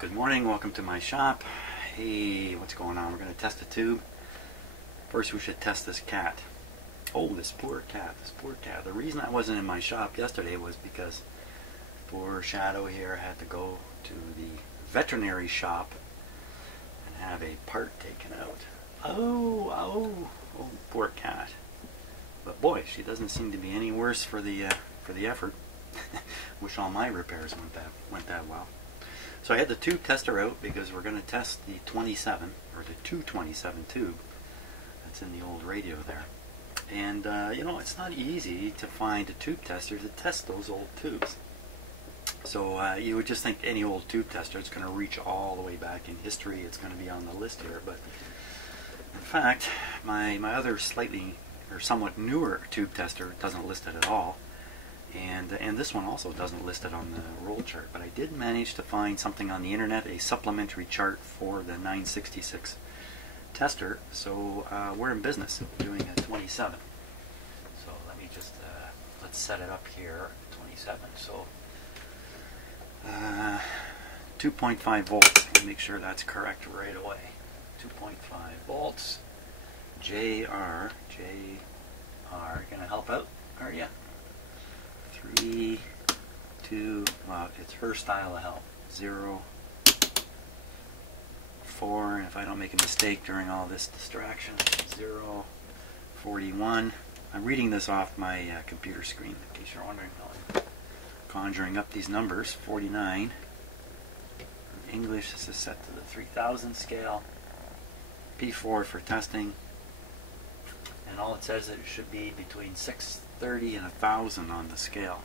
Good morning, welcome to my shop. Hey, what's going on? We're going to test a tube. First we should test this cat. Oh, this poor cat. The reason I wasn't in my shop yesterday was because poor Shadow here had to go to the veterinary shop and have a part taken out. Oh, poor cat. But boy, she doesn't seem to be any worse for the effort. Wish all my repairs went that well. So I had the tube tester out because we're going to test the 27 or the 227 tube that's in the old radio there. And you know, it's not easy to find a tube tester to test those old tubes. So you would just think any old tube tester is going to reach all the way back in history. It's going to be on the list here, but in fact, my other slightly or somewhat newer tube tester doesn't list it at all. And this one also doesn't list it on the roll chart, but I did manage to find something on the internet, a supplementary chart for the 966 tester. So we're in business doing a 27. So let me just let's set it up here. 27. So 2.5 volts. Let me make sure that's correct right away. 2.5 volts. JR. Gonna help out? Are ya? 3, 2, well, it's her style of help. 0, 4, and if I don't make a mistake during all this distraction, 0, 41. I'm reading this off my computer screen, in case you're wondering how I'm conjuring up these numbers. 49. In English, this is set to the 3000 scale. P4 for testing. And all it says is it should be between 630 and 1000 on the scale.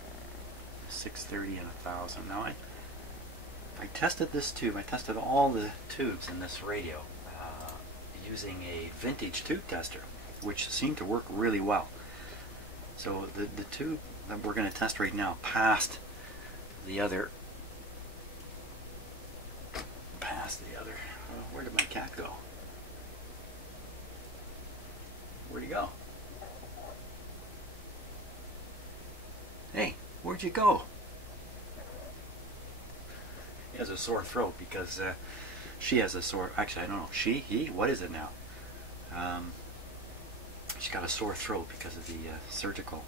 630 and 1000. Now I tested this tube. I tested all the tubes in this radio using a vintage tube tester, which seemed to work really well. So the tube that we're going to test right now passed the other. Where did my cat go? Where'd he go? Hey, where'd you go? He has a sore throat because she has a sore, actually I don't know, he, what is it now? She's got a sore throat because of the surgical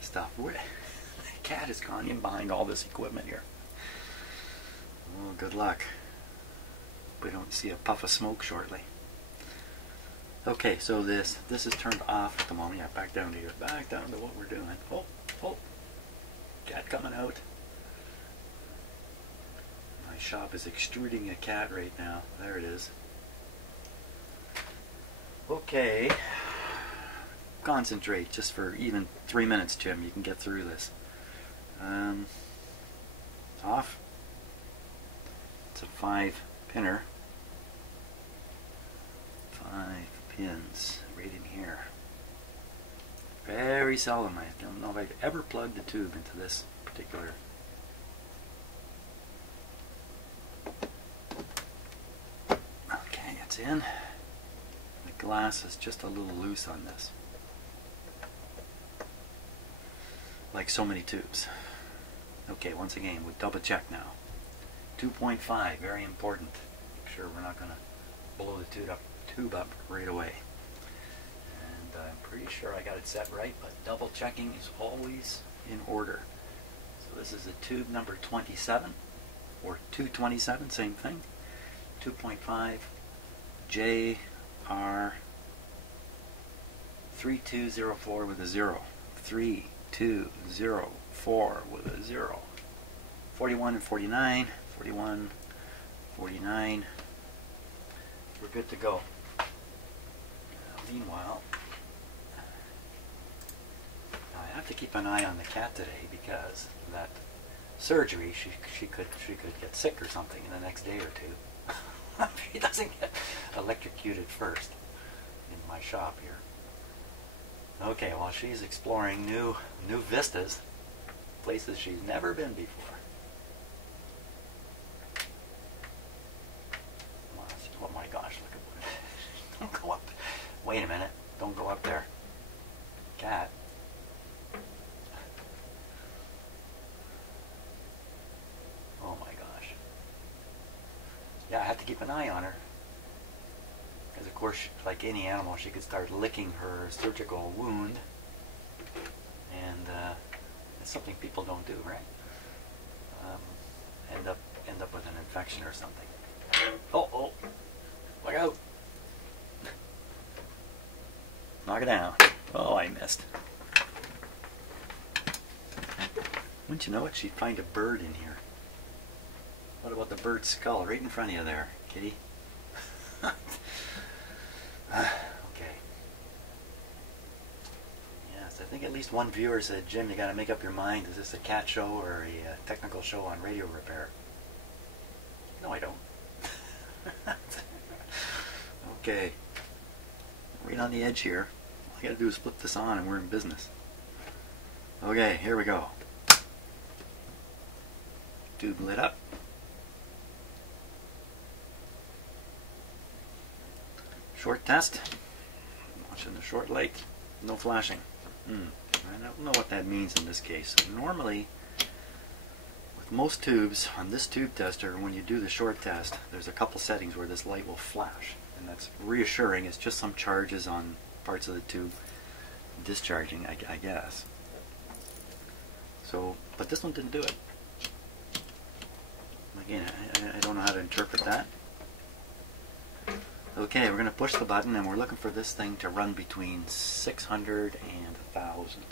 stuff. The cat has gone in behind all this equipment here. Oh, good luck. We don't see a puff of smoke shortly. Okay, so this is turned off at the moment. Yeah, back down to here. Back down to what we're doing. Oh, cat coming out. My shop is extruding a cat right now. There it is. Okay. Concentrate just for even 3 minutes, Jim. You can get through this. Off. It's a 5-pinner. 5 pins right in here. Very seldom. I don't know if I've ever plugged the tube into this particular. Okay, it's in. The glass is just a little loose on this. Like so many tubes. Okay, once again, we'll double check now. 2.5, very important. Make sure we're not going to blow the tube up right away. And I'm pretty sure I got it set right, but double checking is always in order. So this is the tube number 27, or 227, same thing. 2.5 JR 3204 with a 0. 3204 with a 0. 41 and 49. 41, 49. We're good to go. Meanwhile, I have to keep an eye on the cat today because of that surgery. She could get sick or something in the next day or two. She doesn't get electrocuted first in my shop here. Okay, well, she's exploring new vistas, places she's never been before. Oh my gosh, look at what. Don't go up. Wait a minute. Don't go up there. Cat. Oh my gosh. to keep an eye on her. Because of course, like any animal, she could start licking her surgical wound. And it's something people don't do, right? End up with an infection or something. Oh, look out! Knock it down. Oh, I missed. Wouldn't you know it, she'd find a bird in here. What about the bird's skull right in front of you there, kitty? Okay. Yes, I think at least one viewer said, Jim, you got to make up your mind. Is this a cat show or a technical show on radio repair? No, I don't. Okay. Right on the edge here. All I got to do is flip this on and we're in business. Okay, here we go. Tube lit up. Short test. Watching the short light. No flashing. I don't know what that means in this case. Normally, with most tubes, on this tube tester, when you do the short test, there's a couple settings where this light will flash. And that's reassuring. It's just some charges on parts of the tube discharging, I guess. So, but this one didn't do it. Again, I don't know how to interpret that. Okay, we're going to push the button and we're looking for this thing to run between 600 and 1,000.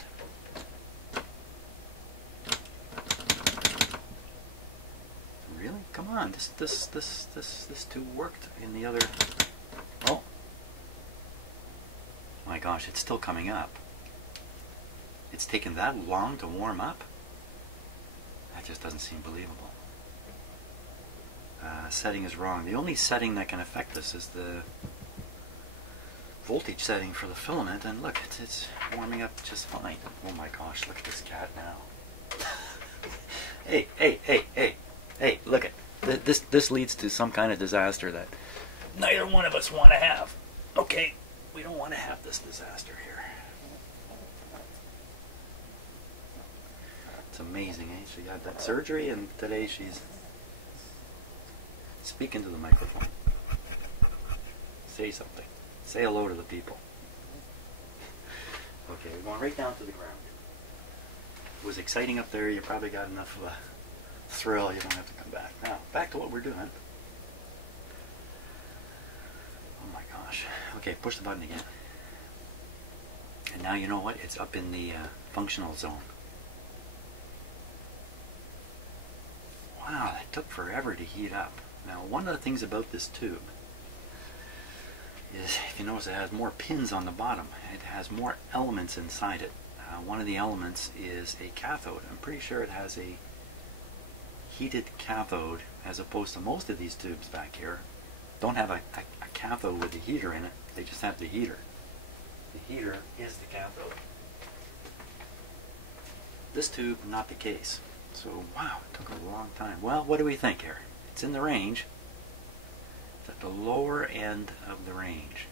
Really? Come on, this tube worked in the other. Oh my gosh, it's still coming up. It's taken that long to warm up? That just doesn't seem believable. Setting is wrong. The only setting that can affect this is the voltage setting for the filament, and look, it's warming up just fine. Oh my gosh, look at this cat now. Hey, look at this leads to some kind of disaster that neither one of us want to have. Okay, we don't want to have this disaster here. It's amazing, eh? She got that surgery and today she's speaking to the microphone. Say something. Say hello to the people. Okay, we're going right down to the ground. It was exciting up there. You probably got enough of a thrill. You don't have to come back. Now, back to what we're doing. Oh my gosh. Okay, push the button again. And now you know what? It's up in the functional zone. Wow, that took forever to heat up. Now, one of the things about this tube is, if you notice, it has more pins on the bottom. It has more elements inside it. One of the elements is a cathode. I'm pretty sure it has a heated cathode, as opposed to most of these tubes back here. Don't have a cathode with a heater in it. They just have the heater. The heater is the cathode. This tube, not the case. So, wow, it took a long time. Well, what do we think here? It's in the range. It's at the lower end of the range.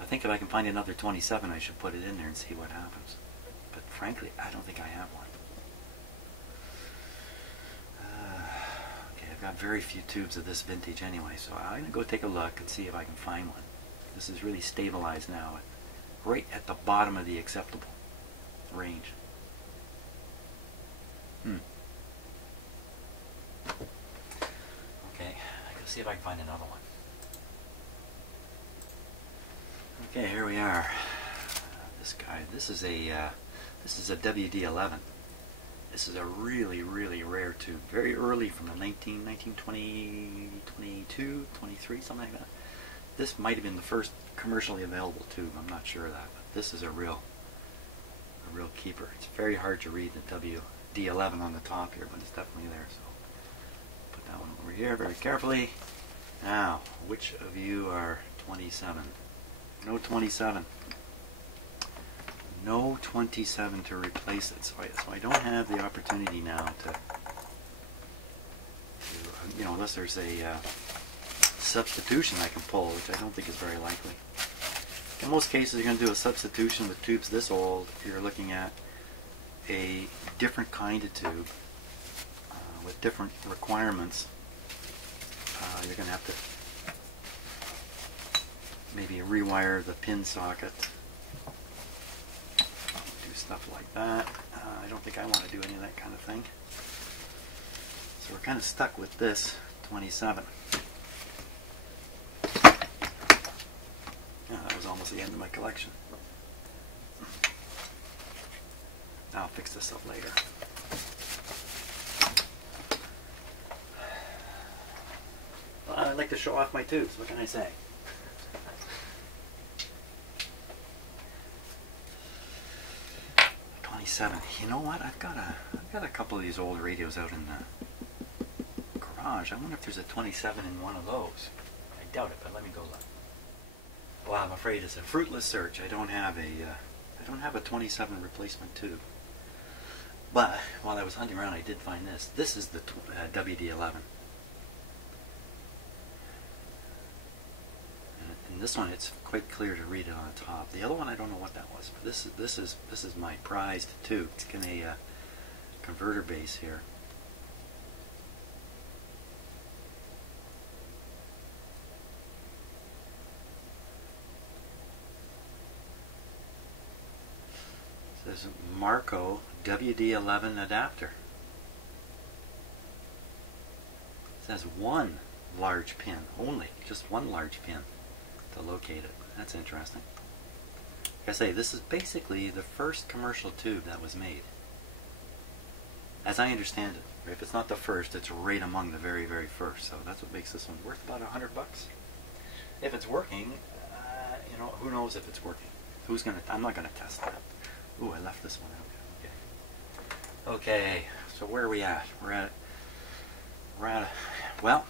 I think if I can find another 27, I should put it in there and see what happens. But frankly, I don't think I have one. Okay, I've got very few tubes of this vintage anyway, so I'm going to go take a look and see if I can find one. This is really stabilized now, right at the bottom of the acceptable range. Okay, I gotta see if I can find another one. Okay, here we are. This guy. This is a WD-11. This is a really, really rare tube. Very early, from the 1920, 22, 23, something like that. This might have been the first commercially available tube. I'm not sure of that, but this is a real keeper. It's very hard to read the WD-11 on the top here, but it's definitely there. So put that one over here very carefully. Now, which of you are 27? No 27. No 27 to replace it. So I don't have the opportunity now to you know, unless there's a substitution I can pull, which I don't think is very likely. In most cases, you're going to do a substitution with tubes this old. You're looking at a different kind of tube, with different requirements. You're going to have to maybe rewire the pin socket, do stuff like that. I don't think I want to do any of that kind of thing. So we're kind of stuck with this 27. Yeah, that was almost the end of my collection. I'll fix this up later. Well, I like to show off my tubes. What can I say? You know what? I've got a couple of these old radios out in the garage. I wonder if there's a 27 in one of those. I doubt it, but let me go look. Well, I'm afraid it's a fruitless search. I don't have a 27 replacement tube. But while I was hunting around, I did find this. This is the WD11. And this one, it's quite clear to read it on the top. The other one, I don't know what that was. But this is my prized tube. It's got a converter base here. It says Marco WD11 adapter. It says one large pin only, just one large pin to locate it. That's interesting. Like I say, this is basically the first commercial tube that was made, as I understand it. If it's not the first, it's right among the very, very first. So that's what makes this one worth about $100. If it's working, you know, who knows if it's working? Who's gonna? I'm not gonna test that. Ooh, I left this one out. Okay, so where are we at? We're at, well,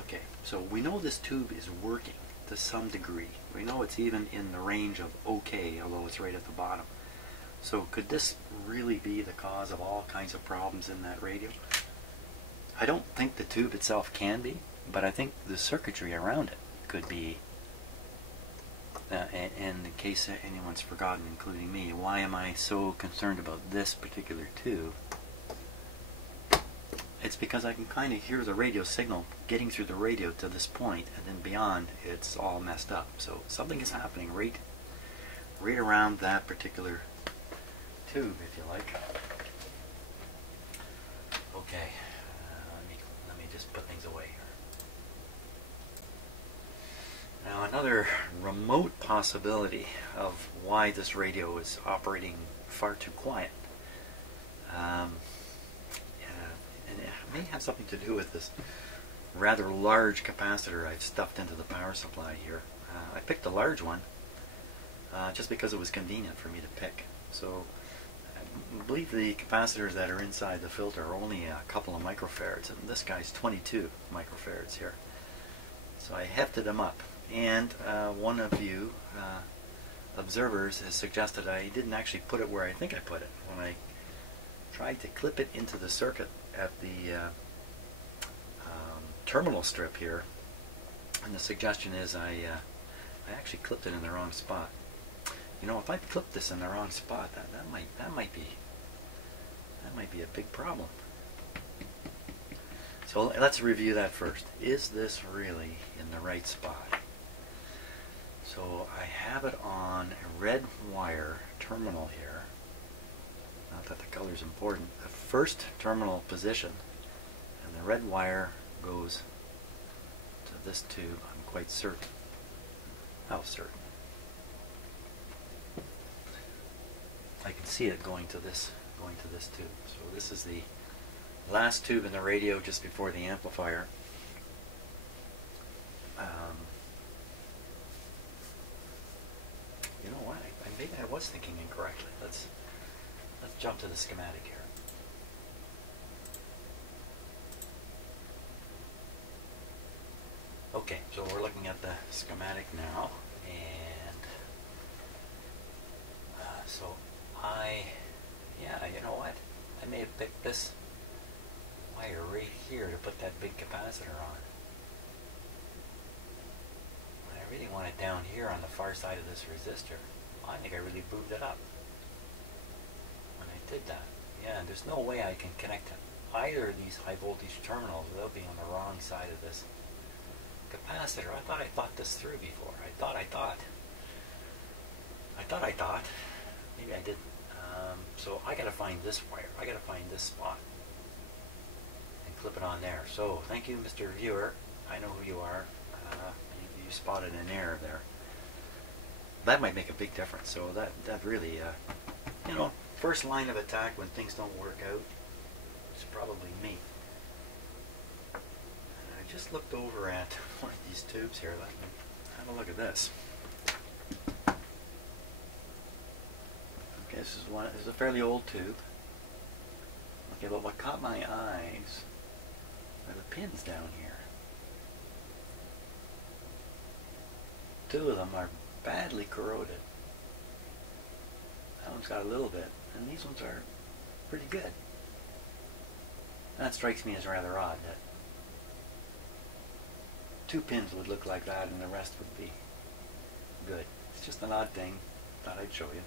okay, so we know this tube is working to some degree. We know it's even in the range of okay, although it's right at the bottom. So could this really be the cause of all kinds of problems in that radio? I don't think the tube itself can be, but I think the circuitry around it could be. And in case anyone's forgotten, including me, why am I so concerned about this particular tube? It's because I can kind of hear the radio signal getting through the radio to this point, and then beyond it's all messed up. So something is happening right around that particular tube, if you like. Okay, let me just put things away here. Now, another remote possibility of why this radio is operating far too quiet, and it may have something to do with this rather large capacitor I've stuffed into the power supply here. I picked a large one just because it was convenient for me to pick. So I believe the capacitors that are inside the filter are only a couple of microfarads, and this guy's 22 microfarads here. So I hefted them up. And one of you observers has suggested I didn't actually put it where I think I put it. When I tried to clip it into the circuit at the terminal strip here, and the suggestion is I actually clipped it in the wrong spot. You know, if I clipped this in the wrong spot, that might be a big problem. So let's review that first. Is this really in the right spot? So I have it on a red wire terminal here. Not that the color is important. The first terminal position, and the red wire goes to this tube. I'm quite certain. How certain? I can see it going to this tube. So this is the last tube in the radio just before the amplifier. You know what? Maybe I was thinking incorrectly. Let's jump to the schematic here. Okay, so we're looking at the schematic now, and so you know what? I may have picked this wire right here to put that big capacitor on. But I really want it down here on the far side of this resistor. I think I really moved it up when I did that. Yeah, and there's no way I can connect either of these high voltage terminals without being on the wrong side of this capacitor. I thought this through before. I thought. Maybe I didn't. So I gotta find this wire. I gotta find this spot and clip it on there. So thank you, Mr. Viewer. I know who you are. You spotted an error there. That might make a big difference. So that really, you know, first line of attack when things don't work out is probably me. And I just looked over at one of these tubes here. Let me have a look at this. Okay, this is a fairly old tube. Okay, but what caught my eyes are the pins down here. Two of them are badly corroded. That one's got a little bit, and these ones are pretty good. That strikes me as rather odd that two pins would look like that and the rest would be good. It's just an odd thing. Thought I'd show you.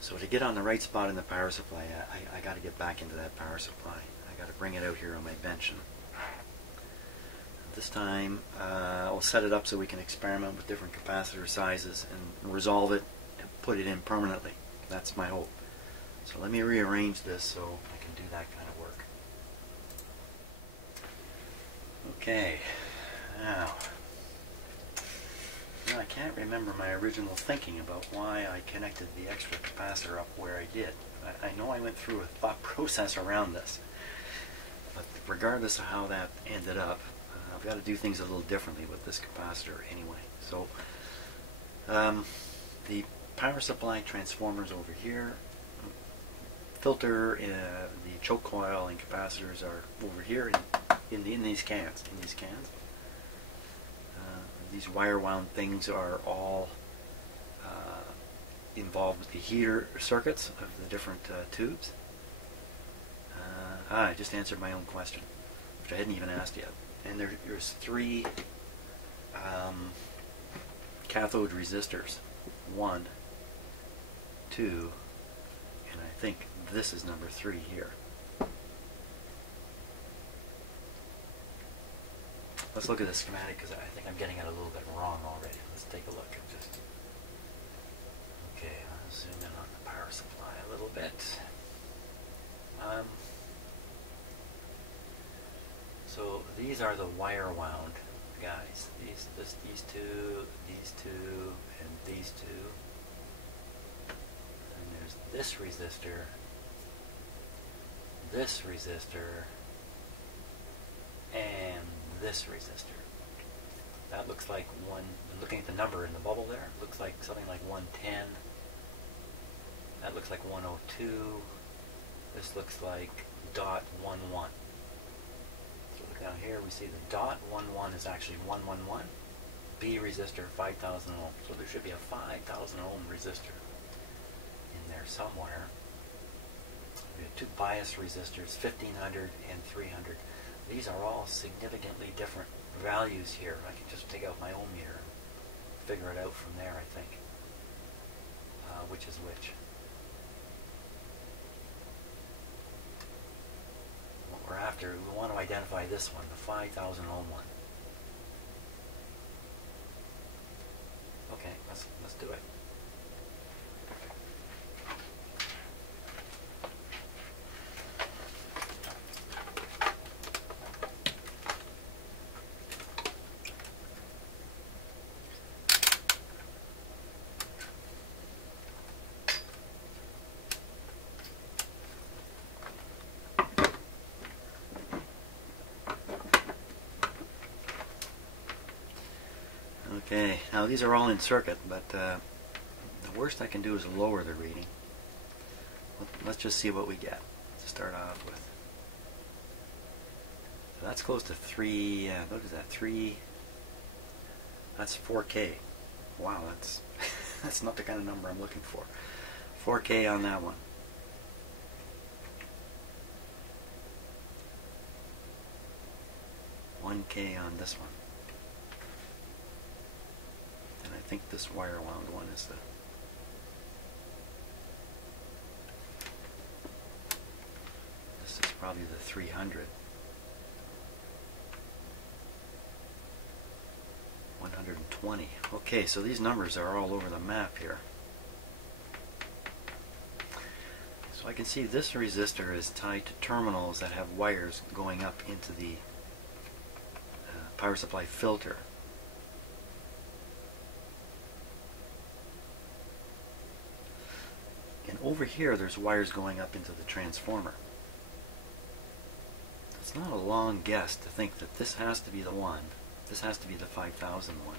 So to get on the right spot in the power supply, I got to get back into that power supply. I got to bring it out here on my bench. And this time I'll set it up so we can experiment with different capacitor sizes and resolve it and put it in permanently. That's my hope. So let me rearrange this so I can do that kind of work. Okay, now I can't remember my original thinking about why I connected the extra capacitor up where I did. I know I went through a thought process around this, but regardless of how that ended up, I've got to do things a little differently with this capacitor anyway. So the power supply transformers over here, filter, the choke coil and capacitors are over here in these cans. These wire wound things are all involved with the heater circuits of the different tubes. I just answered my own question, which I hadn't even asked yet. And there's three cathode resistors. 1, 2, and I think this is number 3 here. Let's look at the schematic because I think I'm getting it a little bit wrong already. Let's take a look. Okay, I'll zoom in on the power supply a little bit. So these are the wire wound guys. These two, and these two. And there's this resistor, and this resistor. That looks like one, looking at the number in the bubble there, looks like something like 110. That looks like 102. This looks like .11. So look down here, we see the .11 is actually 111. B resistor 5,000 ohms. So there should be a 5,000 ohm resistor in there somewhere. We have two bias resistors, 1500 and 300. These are all significantly different values here. I can just take out my ohm meter and figure it out from there, I think. Which is which. What we're after, we want to identify this one, the 5,000 ohm one. Okay, let's do it. Okay, now these are all in circuit, but the worst I can do is lower the reading. Let's just see what we get to start off with. So that's close to 3, what is that, 3, that's 4K. Wow, that's, that's not the kind of number I'm looking for. 4K on that one. 1K on this one. And I think this wire wound one is the probably the 300. 120. Okay, so these numbers are all over the map here. So I can see this resistor is tied to terminals that have wires going up into the power supply filter. And over here there's wires going up into the transformer. It's not a long guess to think that this has to be the one. This has to be the 5000 one.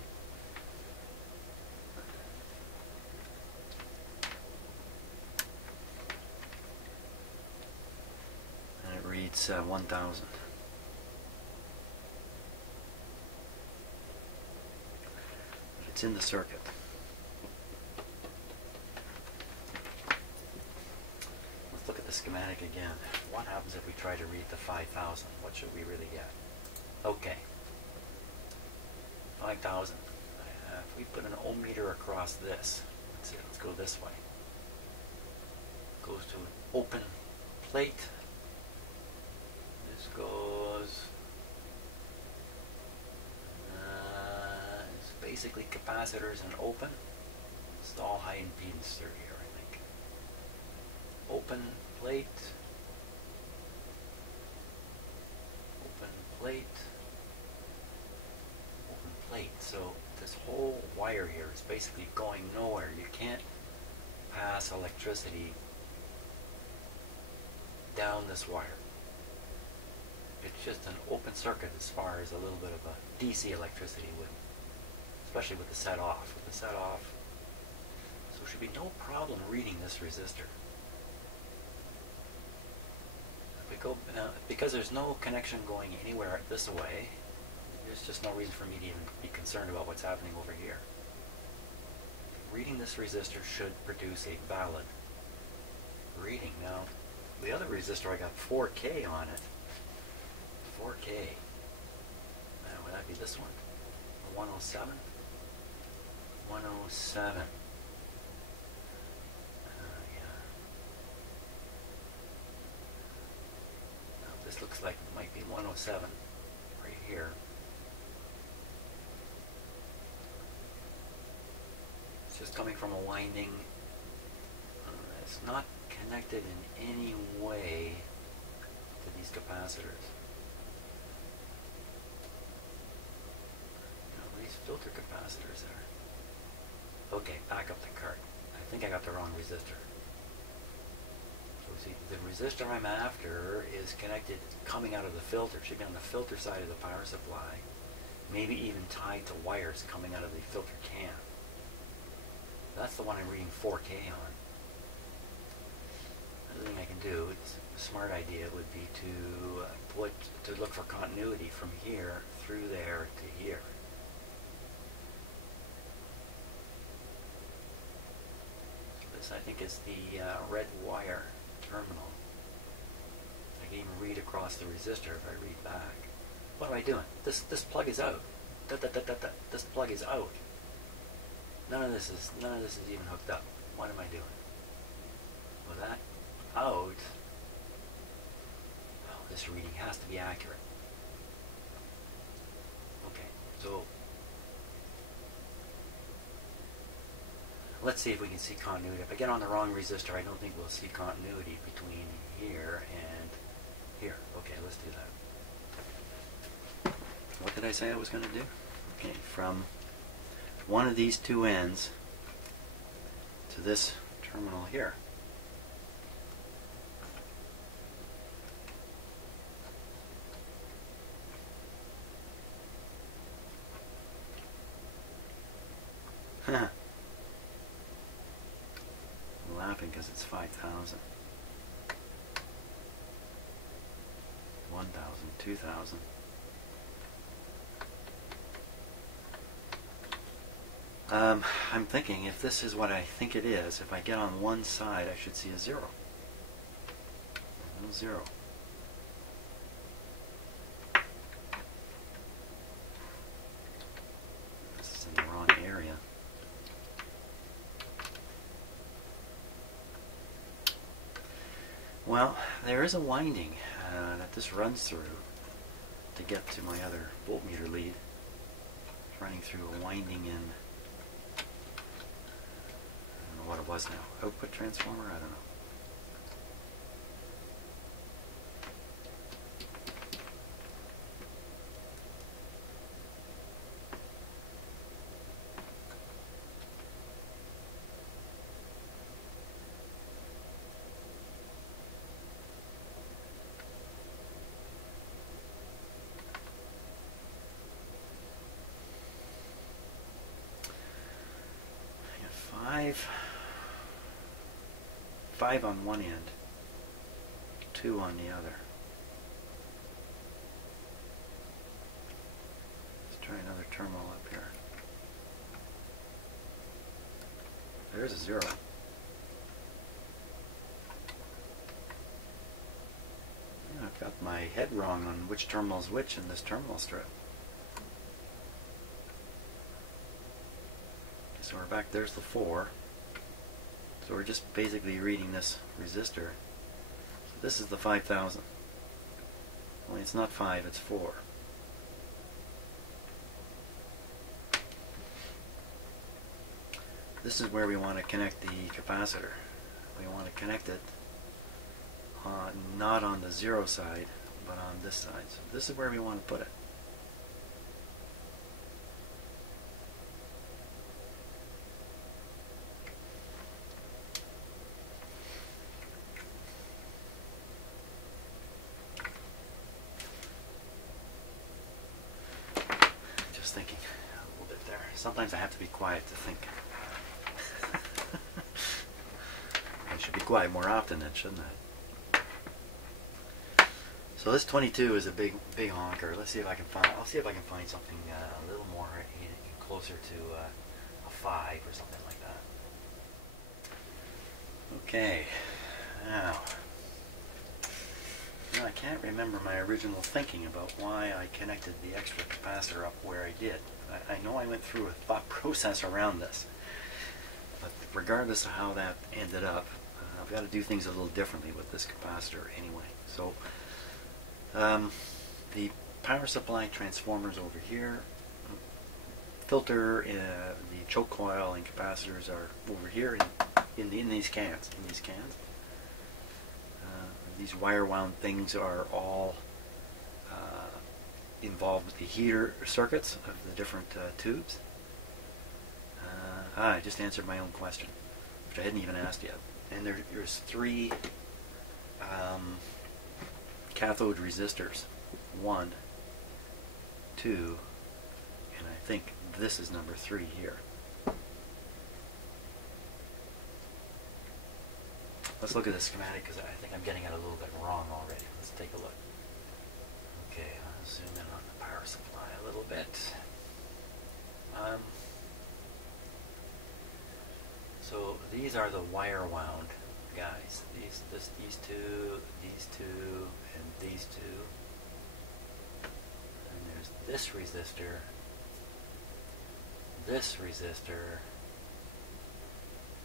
And it reads 1000. It's in the circuit. Let's look at the schematic again. What happens if we try to read the 5000? What should we really get? Okay. 5000. If we put an ohm meter across this, let's see, let's go this way. Goes to an open plate. This goes. It's basically capacitors and open. It's all high impedance through here, I think. Open plate. Open plate. Open plate. So this whole wire here is basically going nowhere. You can't pass electricity down this wire. It's just an open circuit as far as a little bit of a DC electricity would, especially with the set off. With the set off, so there should be no problem reading this resistor. If we go because there's no connection going anywhere this way, there's just no reason for me to even be concerned about what's happening over here. Reading this resistor should produce a valid reading. Now, the other resistor, I got 4K on it. 4K. Would that be this one? A 107? 107. Yeah. Now, this looks like it might be 107 right here. It's just coming from a winding. It's not connected in any way to these capacitors. These filter capacitors are. Okay, back up the cart. I think I got the wrong resistor. So see, the resistor I'm after is connected coming out of the filter. It should be on the filter side of the power supply. Maybe even tied to wires coming out of the filter can. That's the one I'm reading 4K on. Another thing I can do, a smart idea would be to look for continuity from here through there to here. This I think is the red wire terminal. I can even read across the resistor if I read back. What am I doing? This plug is out. This plug is out. None of this is even hooked up. What am I doing? Well, that out. Oh, this reading has to be accurate. Okay, so let's see if we can see continuity. If I get on the wrong resistor, I don't think we'll see continuity between here and here. Okay, let's do that. What did I say I was going to do? Okay, from one of these two ends to this terminal here. I'm laughing because it's 5,000. 1,000, 2,000. I'm thinking if this is what I think it is, if I get on one side, I should see a 0. No 0. Well, there is a winding that this runs through to get to my other voltmeter lead. It's running through a winding in, I don't know what it was now, output transformer? I don't know. Five on one end, 2 on the other. Let's try another terminal up here. There's a 0. Yeah, I've got my head wrong on which terminal is which in this terminal strip. Okay, so we're back, there's the 4. So we're just basically reading this resistor. So this is the 5000. Only it's not 5, it's 4. This is where we want to connect the capacitor. We want to connect it not on the 0 side, but on this side. So this is where we want to put it. Thinking a little bit there. Sometimes I have to be quiet to think. I should be quiet more often then, shouldn't I? So this 22 is a big honker. Let's see if I can find. I'll see if I can find something a little more closer to a 5 or something like that. Okay. Now I can't remember my original thinking about why I connected the extra capacitor up where I did. I know I went through a thought process around this, but regardless of how that ended up, I've got to do things a little differently with this capacitor anyway. So the power supply transformers over here, filter, the choke coil and capacitors are over here in these cans. These wire wound things are all involved with the heater circuits of the different tubes. I just answered my own question, which I hadn't even asked yet. And there's 3 cathode resistors. 1, 2, and I think this is number 3 here. Let's look at the schematic because I think I'm getting it a little bit wrong already. Let's take a look. Okay, I'll zoom in on the power supply a little bit. So these are the wire wound guys. These two, and these two. And there's this resistor,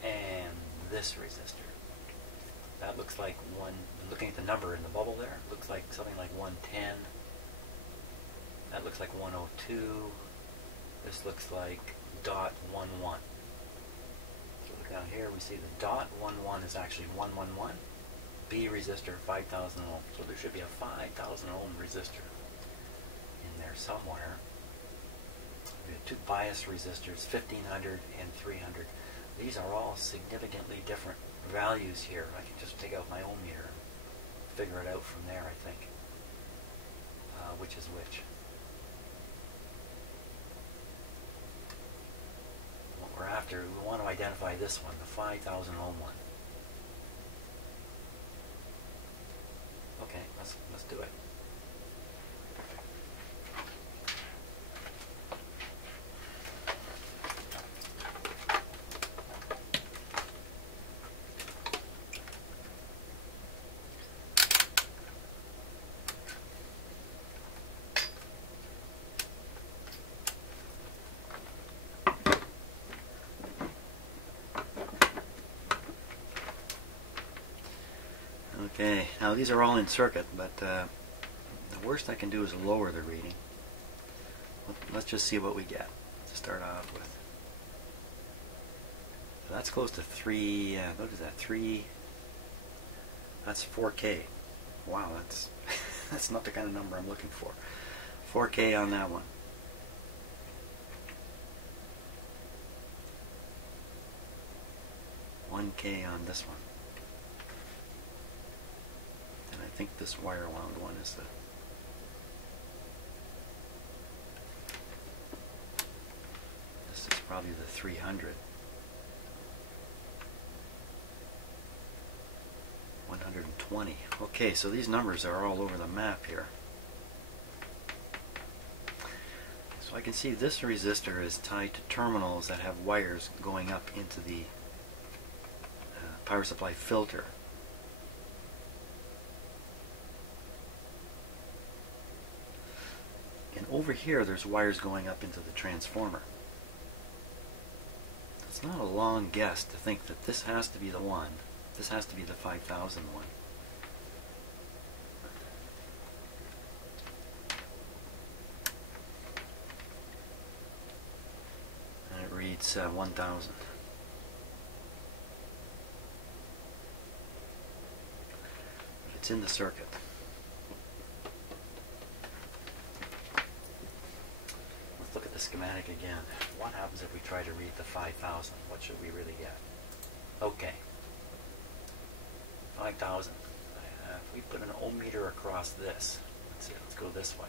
and this resistor. That looks like looking at the number in the bubble there, looks like something like 110. That looks like 102. This looks like .11. So look down here, we see the .11 is actually 111. B resistor, 5,000 ohms. So there should be a 5,000 ohm resistor in there somewhere. We have 2 bias resistors, 1500 and 300. These are all significantly different values here. I can just take out my ohm meter and figure it out from there, I think, which is which. What we're after, we want to identify this one, the 5,000 ohm one. Okay, let's do it. Okay, now these are all in circuit, but the worst I can do is lower the reading. Let's just see what we get to start off with. So that's close to 3, what is that, 3, that's 4K. Wow, that's, that's not the kind of number I'm looking for. 4K on that one. $1K on this one. And I think this wire wound one is the... This is probably the 300. 120. Okay, so these numbers are all over the map here. So I can see this resistor is tied to terminals that have wires going up into the power supply filter. And over here there's wires going up into the transformer. It's not a long guess to think that this has to be the one. This has to be the 5000 one. And it reads 1000. It's in the circuit. Let's look at the schematic again. What happens if we try to read the 5000? What should we really get? Okay. 5000. If we put an ohm meter across this, let's see, let's go this way.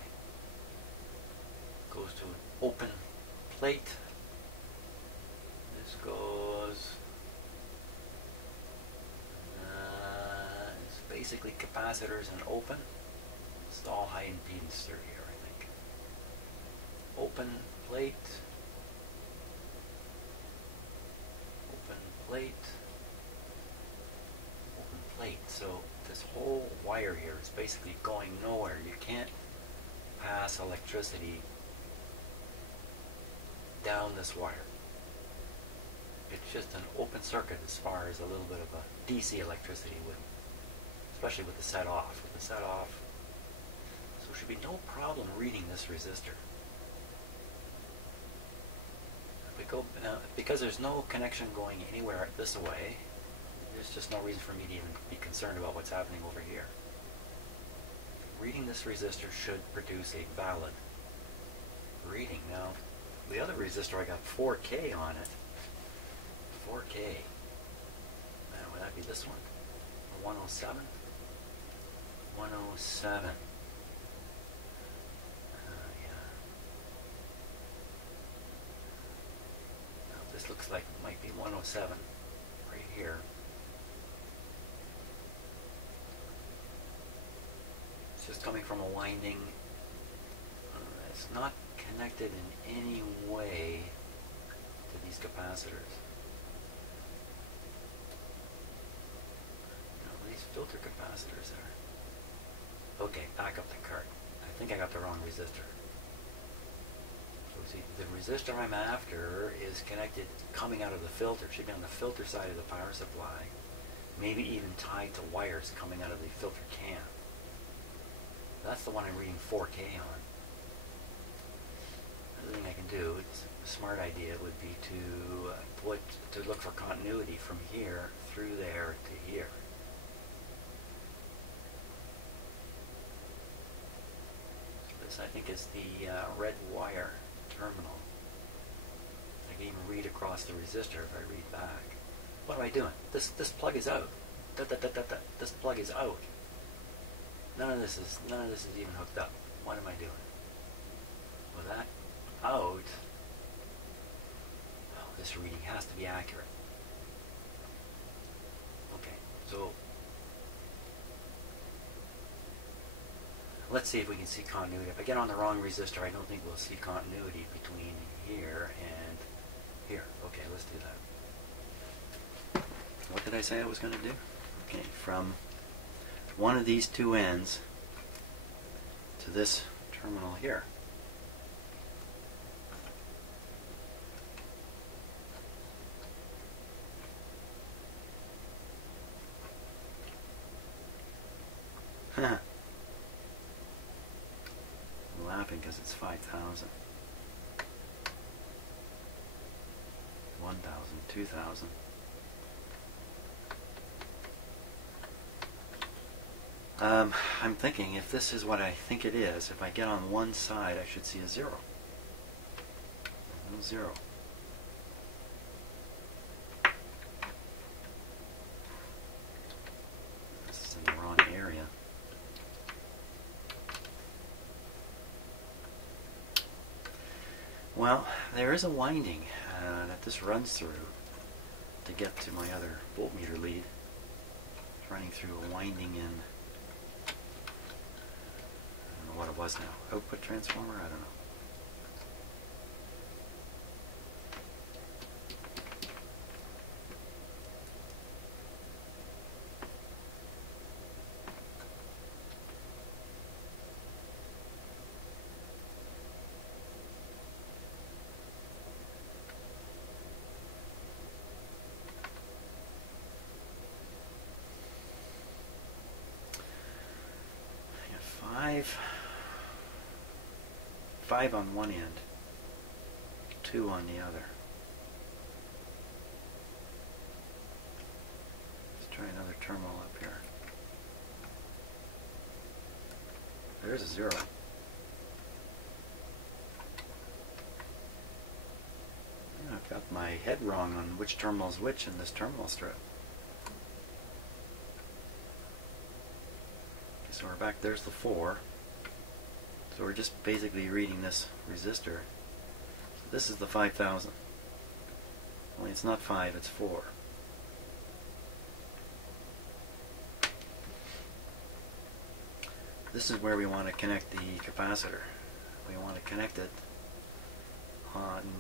Goes to an open plate. This goes, it's basically capacitors and open. It's all high impedance through here, I think. Open plate. Open plate. So this whole wire here is basically going nowhere. You can't pass electricity down this wire. It's just an open circuit as far as a little bit of a DC electricity would, especially with the set off. With the set off, so there should be no problem reading this resistor. If we go now, because there's no connection going anywhere this way, there's just no reason for me to even be concerned about what's happening over here. Reading this resistor should produce a valid reading. Now, the other resistor, I got 4K on it. 4K. Now, would that be this one? 107? 107. Yeah. Now, this looks like it might be 107 right here. It's just coming from a winding. It's not connected in any way to these capacitors. No, these filter capacitors are... Okay, back up the cart. I think I got the wrong resistor. So see, the resistor I'm after is connected coming out of the filter. It should be on the filter side of the power supply. Maybe even tied to wires coming out of the filter can. That's the one I'm reading 4K on. Another thing I can do, it's a smart idea, would be to look for continuity from here through there to here. So this, I think, is the red wire terminal. I can even read across the resistor if I read back. What am I doing? This plug is out. This plug is out. None of this is even hooked up. What am I doing? With that out, oh, this reading has to be accurate. Okay, so let's see if we can see continuity. If I get on the wrong resistor, I don't think we'll see continuity between here and here. Okay, let's do that. What did I say I was going to do? Okay, from one of these two ends to this terminal here. I'm laughing because it's 5,000. 1,000, 2,000. I'm thinking if this is what I think it is, if I get on one side, I should see a 0. No 0. This is in the wrong area. Well, there is a winding that this runs through to get to my other voltmeter lead. It's running through a winding in, I don't know what it was now, output transformer? I don't know. Five on one end, 2 on the other. Let's try another terminal up here. There's a 0. Yeah, I've got my head wrong on which terminal is which in this terminal strip. Okay, so we're back, there's the 4. So we're just basically reading this resistor. So this is the 5,000. Only it's not 5, it's 4. This is where we want to connect the capacitor. We want to connect it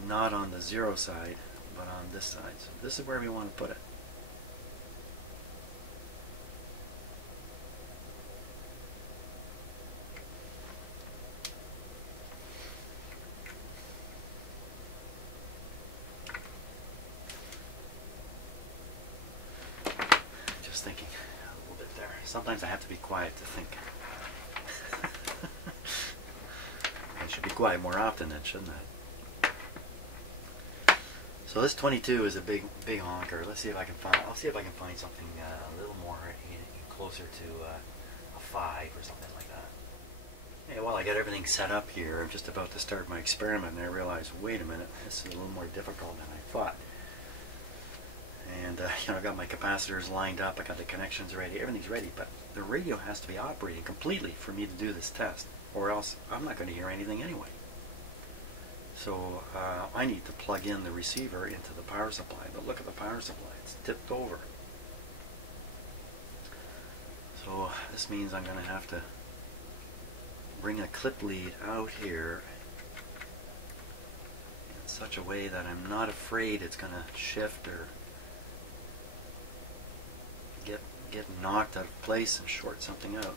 not on the 0 side, but on this side. So this is where we want to put it. Thinking a little bit there. Sometimes I have to be quiet to think. I should be quiet more often then, shouldn't I? So this 22 is a big honker. Let's see if I can find. I'll see if I can find something a little more closer to a 5 or something like that. Yeah, well, I got everything set up here. I'm just about to start my experiment, and I realized, wait a minute, this is a little more difficult than I thought. And I got my capacitors lined up, I got the connections ready, everything's ready, but the radio has to be operating completely for me to do this test, or else I'm not going to hear anything anyway. So I need to plug in the receiver into the power supply, but look at the power supply, it's tipped over. So this means I'm going to have to bring a clip lead out here in such a way that I'm not afraid it's going to shift or get knocked out of place and short something out.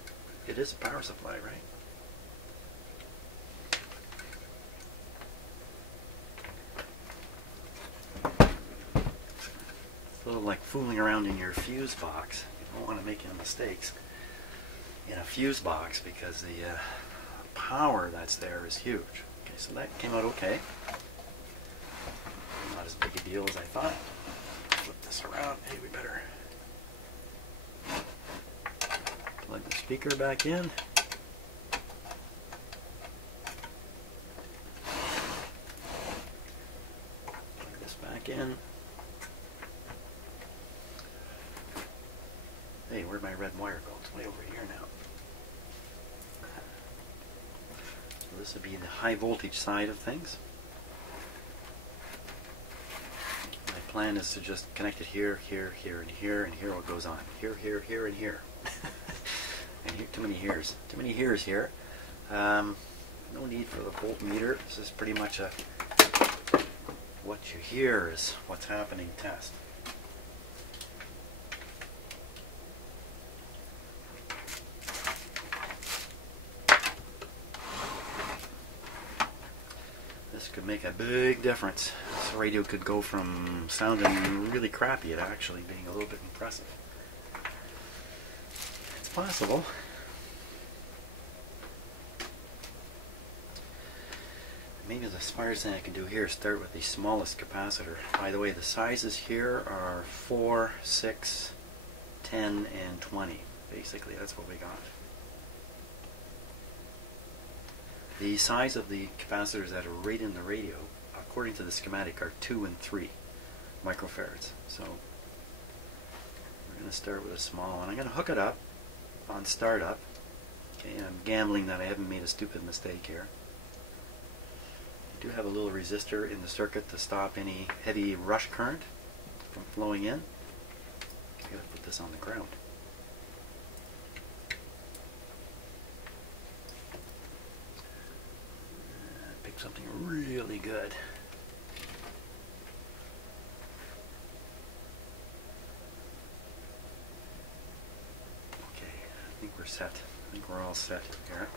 It is a power supply, right? It's a little like fooling around in your fuse box. You don't want to make any mistakes in a fuse box because the power that's there is huge. Okay, so that came out okay. Not as big a deal as I thought. Flip this around. Hey, we better plug the speaker back in. Plug this back in. Hey, where'd my red wire go? It's way over here now. So this would be the high voltage side of things. My plan is to just connect it here, here, here, and here, and here what goes on. Here, here, here, and here. And here, too many here's. Too many here's here. No need for the voltmeter. This is pretty much a what you hear is what's happening test. This could make a big difference. This radio could go from sounding really crappy to actually being a little bit impressive. It's possible. maybe the smartest thing I can do here is start with the smallest capacitor. By the way, the sizes here are 4, 6, 10, and 20. Basically, that's what we got. The size of the capacitors that are right in the radio, according to the schematic, are 2 and 3 microfarads. So we're going to start with a small one. I'm going to hook it up on startup. Okay, I'm gambling that I haven't made a stupid mistake here. I do have a little resistor in the circuit to stop any heavy rush current from flowing in. I gotta put this on the ground. Pick something really good. Okay, I think we're set. I think we're all set here.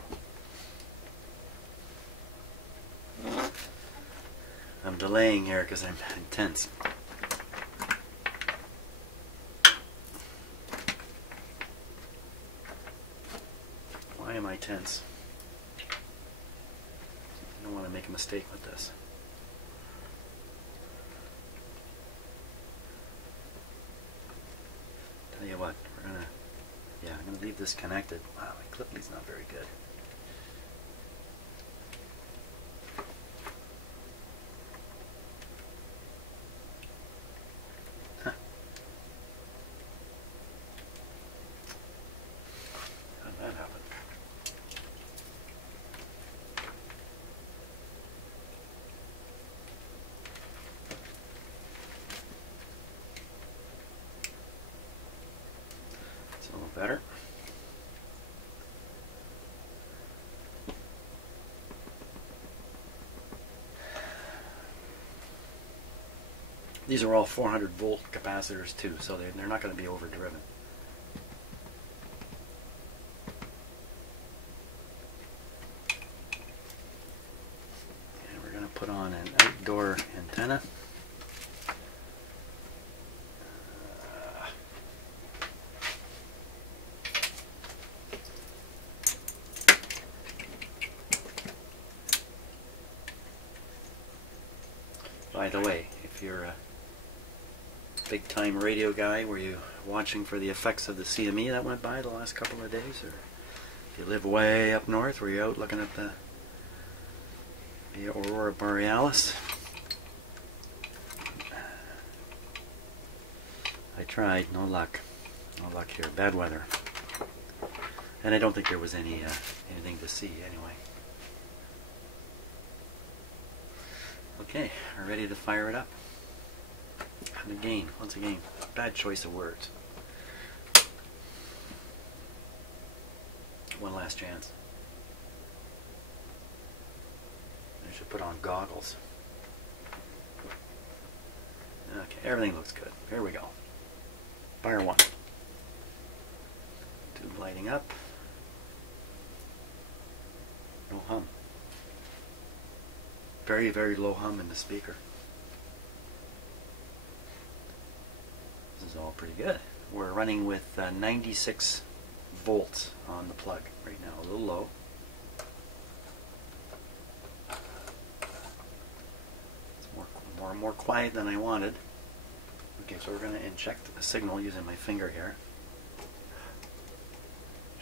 I'm delaying here because I'm tense. Why am I tense? I don't want to make a mistake with this. Tell you what, I'm gonna leave this connected. Wow, my clip lead's not very good. A little better. These are all 400 volt capacitors too, so they're not going to be overdriven. And we're going to put on an outdoor antenna. By the way, if you're a big-time radio guy, were you watching for the effects of the CME that went by the last couple of days? Or if you live way up north, were you out looking at the Aurora Borealis? I tried, no luck. No luck here. Bad weather. And I don't think there was anything to see anyway. Okay, we're ready to fire it up. And again, once again, bad choice of words. One last chance. I should put on goggles. Okay, everything looks good. Here we go. Fire one. Tube lighting up. No hum. Very, very low hum in the speaker. This is all pretty good. We're running with 96 volts on the plug right now, a little low. It's more quiet than I wanted. Okay, so we're going to inject the signal using my finger here.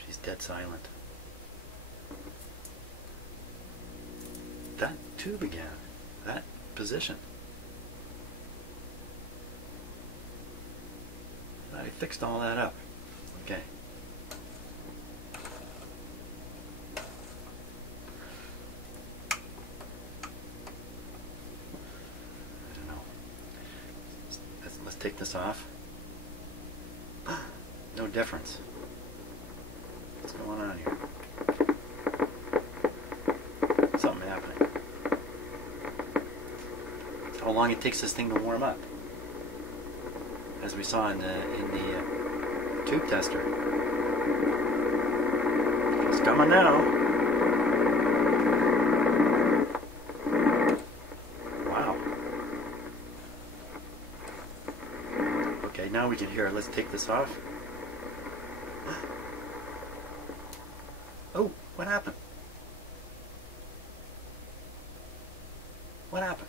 She's dead silent. That tube again, that position. I fixed all that up. Okay. I don't know. Let's take this off. No difference. What's going on here? Something happening. How long it takes this thing to warm up, as we saw in the tube tester. It's coming now. Wow. Okay, now we can hear it. Let's take this off. Oh, what happened? What happened?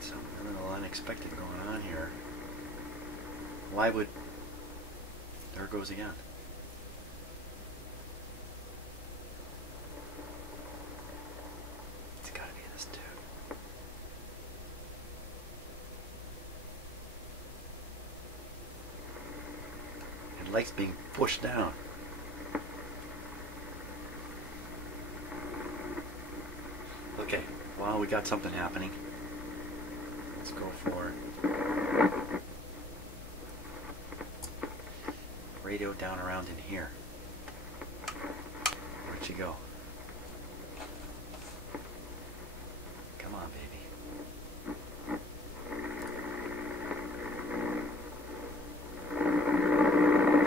Something a little unexpected going on here. Why would... There it goes again. It's gotta be this tube. It likes being pushed down. Okay, well, we got something happening. Let's go for radio down around in here. Where'd you go? Come on, baby.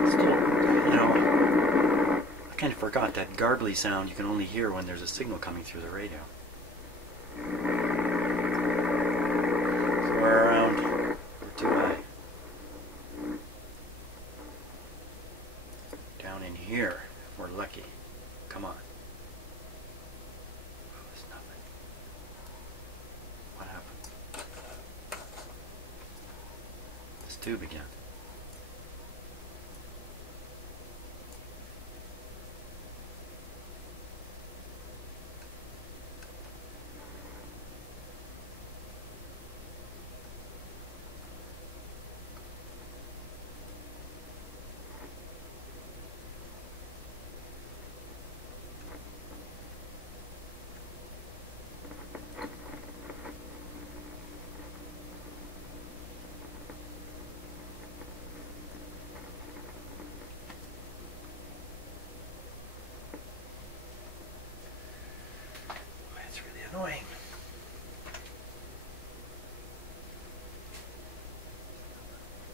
Still, you know, I kind of forgot that garbly sound you can only hear when there's a signal coming through the radio. Somewhere around, or too high. Down in here, if we're lucky. Come on. Oh, there's nothing. What happened? This tube again. Annoying.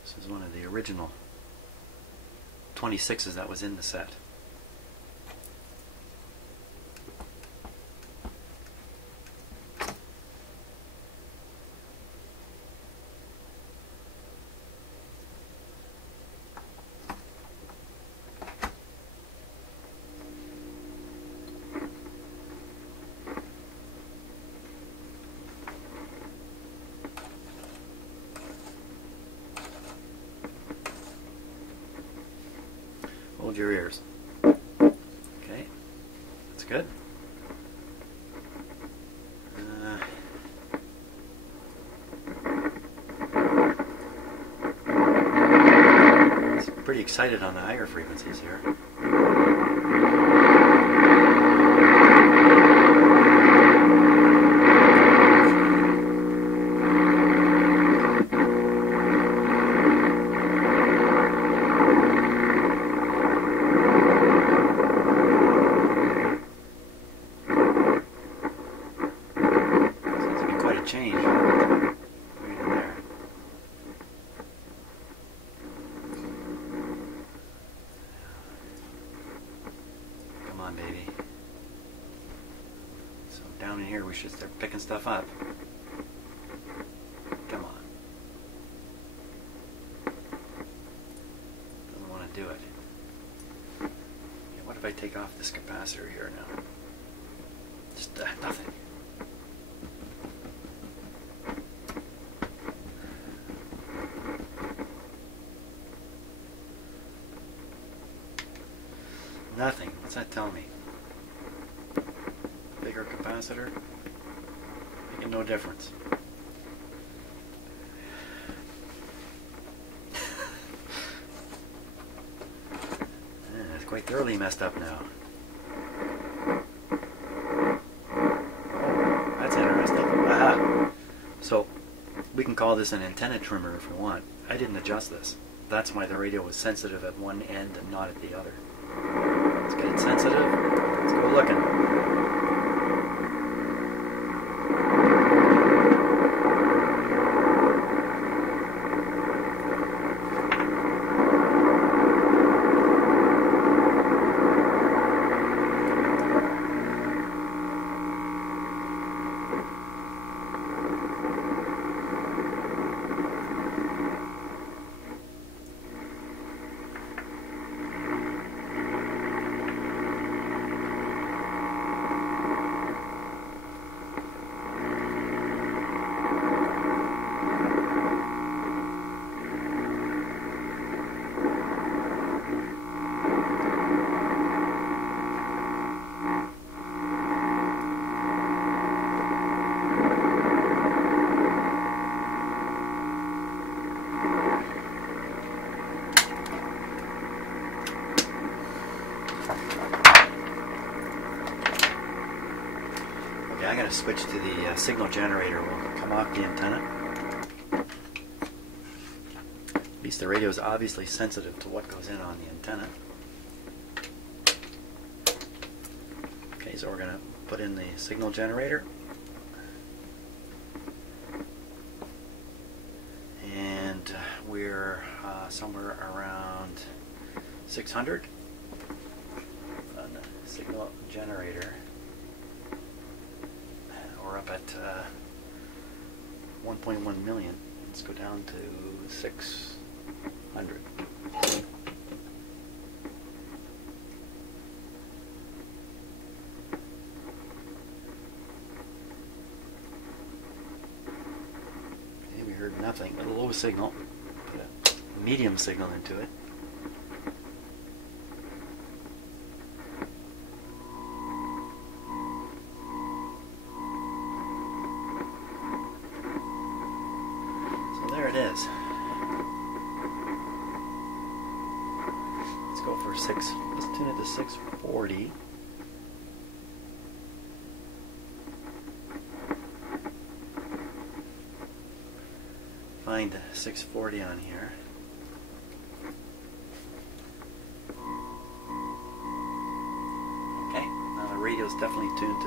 This is one of the original 26s that was in the set. Hold your ears. Okay, that's good. It's pretty excited on the higher frequencies here. Change right in there. Come on, baby. So down in here we should start picking stuff up. Come on. Doesn't want to do it. Yeah, what if I take off this capacitor here now? Just nothing. Nothing. What's that tell me? Bigger capacitor? Making no difference. Yeah, it's quite thoroughly messed up now. Oh, that's interesting. Aha! So, we can call this an antenna trimmer if we want. I didn't adjust this. That's why the radio was sensitive at one end and not at the other. Let's get it sensitive. Let's go looking. got to switch to the signal generator. We'll come off the antenna. At least the radio is obviously sensitive to what goes in on the antenna. Okay, so we're going to put in the signal generator. And we're somewhere around 600 on the signal generator. We're up at 1.1 million. Let's go down to 600. Okay, we heard nothing. A low signal. Put a medium signal into it. There it is. Let's go for let's tune it to 640. Find 640 on here. Okay, now the radio's definitely tuned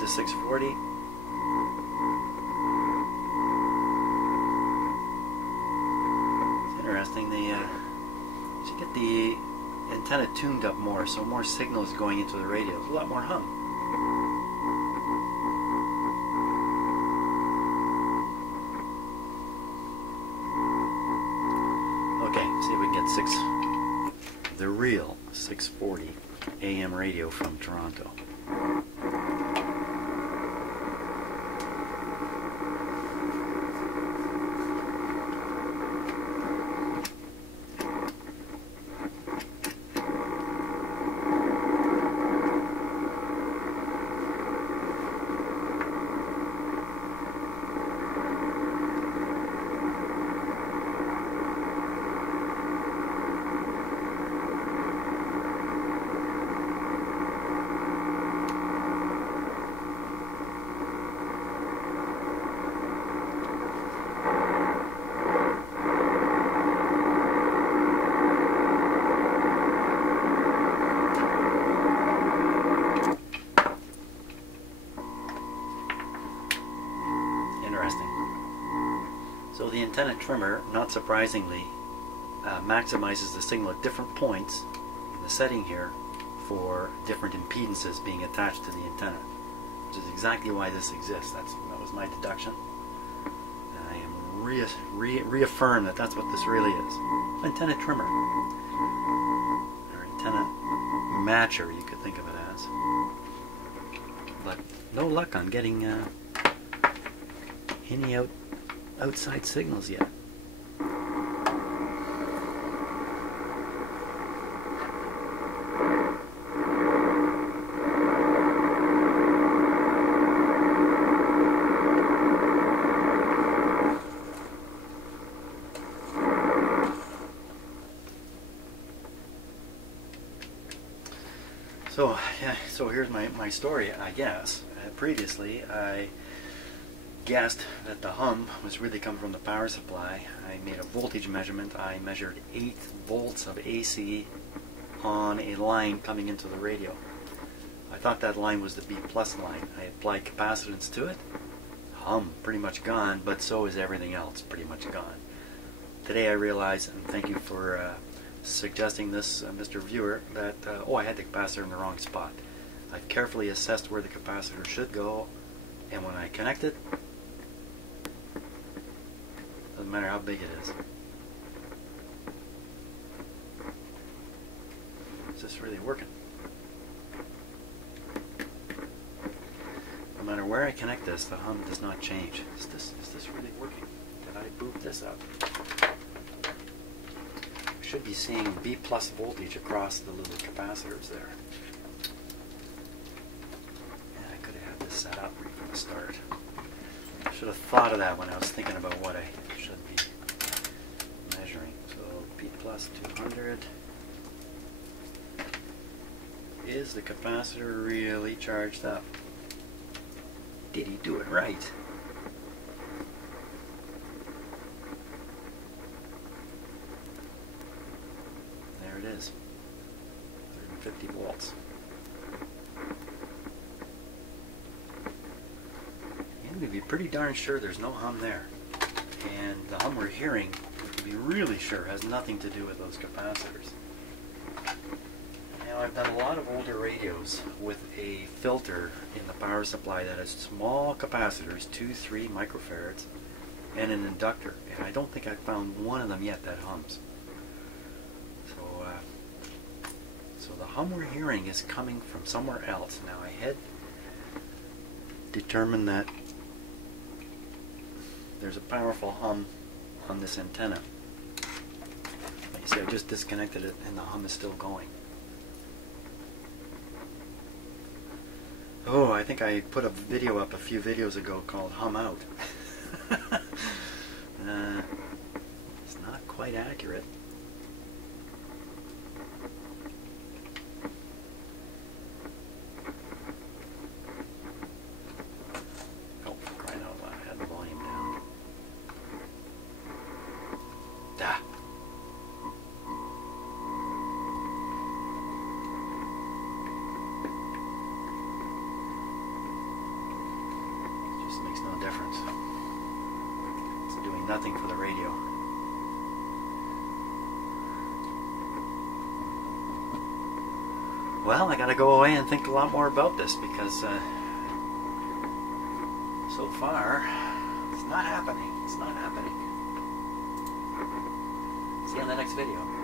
to 640. Interesting. They should get the antenna tuned up more, so more signal is going into the radio. There's a lot more hum. Okay, see if we can get the real 640 AM radio from Toronto. So the antenna trimmer, not surprisingly, maximizes the signal at different points in the setting here for different impedances being attached to the antenna, which is exactly why this exists. That was my deduction. And I am reaffirmed that that's what this really is. Antenna trimmer. Or antenna matcher, you could think of it as. But no luck on getting any outside signals yet. So here's my story, I guess. Previously, I guessed that the hum was really coming from the power supply. I made a voltage measurement. I measured 8 volts of AC on a line coming into the radio. I thought that line was the B plus line. I applied capacitance to it. Hum pretty much gone, but so is everything else pretty much gone. Today I realized, and thank you for suggesting this, Mr. Viewer, that I had the capacitor in the wrong spot. I've carefully assessed where the capacitor should go, and when I connect it, doesn't matter how big it is. Is this really working? No matter where I connect this, the hum does not change. Is this really working? Did I boot this up? I should be seeing B plus voltage across the little capacitors there. And I could have had this set up right from the start. I should have thought of that when I was thinking about what I should be measuring. So B plus 200. Is the capacitor really charged up? did he do it right? There it is. 150 volts. And we'd be pretty darn sure there's no hum there. And the hum we're hearing, we can be really sure, has nothing to do with those capacitors. Now, I've done a lot of older radios with a filter in the power supply that has small capacitors, 2-3 microfarads, and an inductor. And I don't think I've found one of them yet that hums. So the hum we're hearing is coming from somewhere else. Now, I had determined that there's a powerful hum on this antenna. Like you see, I just disconnected it and the hum is still going. Oh, I think I put a video up a few videos ago called Hum Out. It's not quite accurate. Oh, for crying out loud, I had the volume down. Ah. Just makes no difference. It's doing nothing for the radio. Well, I gotta go away and think a lot more about this because so far it's not happening. It's not happening. See you on the next video.